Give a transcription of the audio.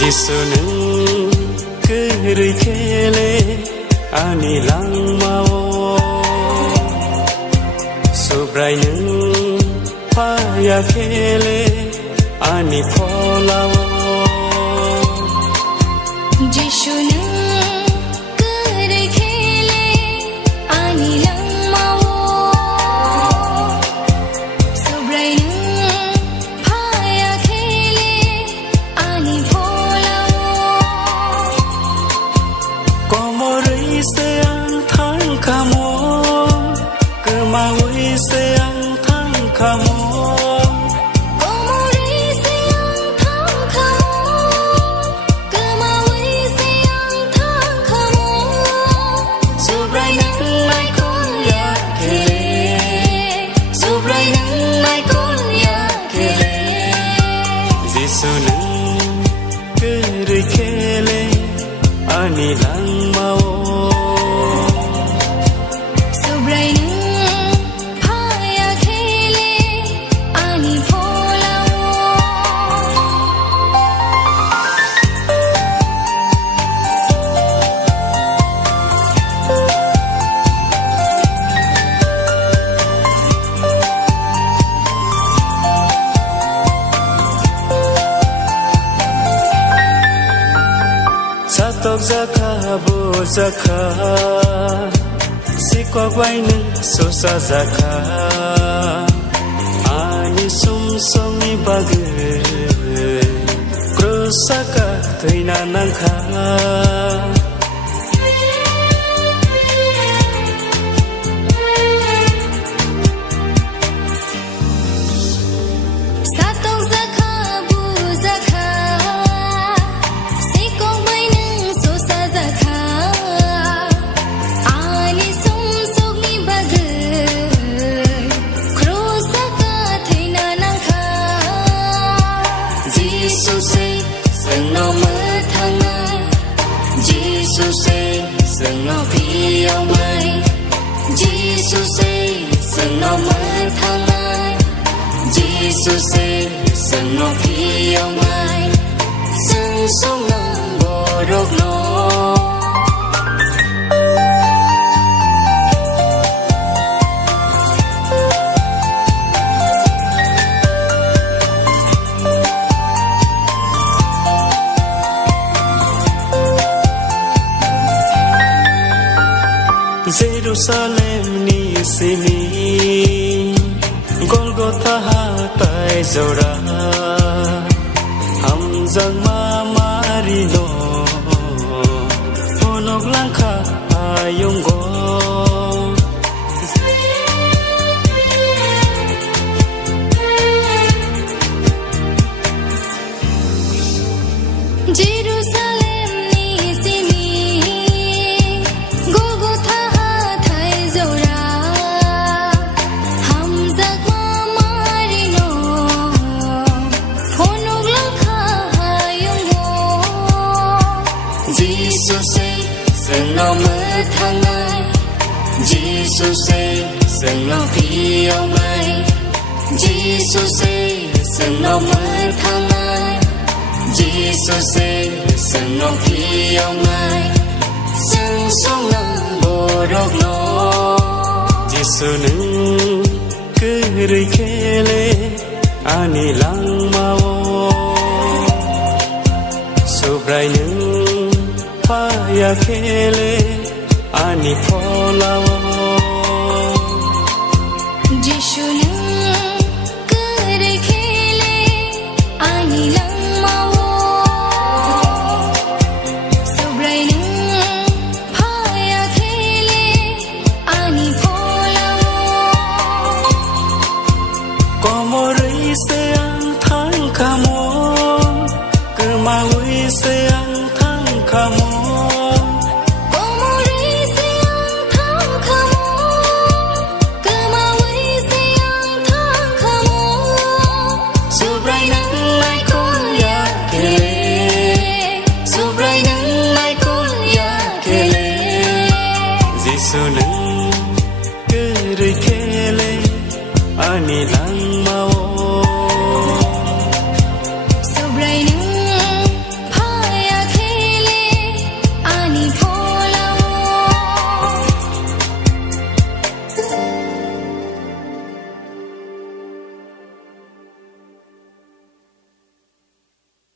जिसुनों गोरै खेले आंनि लांमाव सुब्रायनों फायाखैले आंनि फलाव जिसुनों गोरै खेले आंनि लांमाव सुब्रायनों फायाखैले आंनि फलाव गोमोरैसो आं थांखामो गोमावैसो आं थांखामो जिसुनों गोरै खेले आंनि लांमाव सुब्रायनों फायाखैले आंनि फलाव Satok zaka bo zaka sikok wainin susah zaka ani sum songi bagai krusaka teina nangka Sengno piao mai Jesus sengno mathangai Jesus sengno piao mai seng song nang borok no Jerusalem ni sini Golgotha hatai zora Hamzang mamarino Honok langka ayunggo Jerusalem ni sini Golgotha hatai zora Hamzak mamarino Honok langka ayunggo Jesus sengno mathangai Jesus sengno piao mai Jesus sengno mathangai Jesus sengno piao mai seng song nang borok no जिसुनों गोरै खेले आंनि लांमाव सुब्रायनों फायाखैले आंनि फलाव जिसुनों गोरै खेले आंनि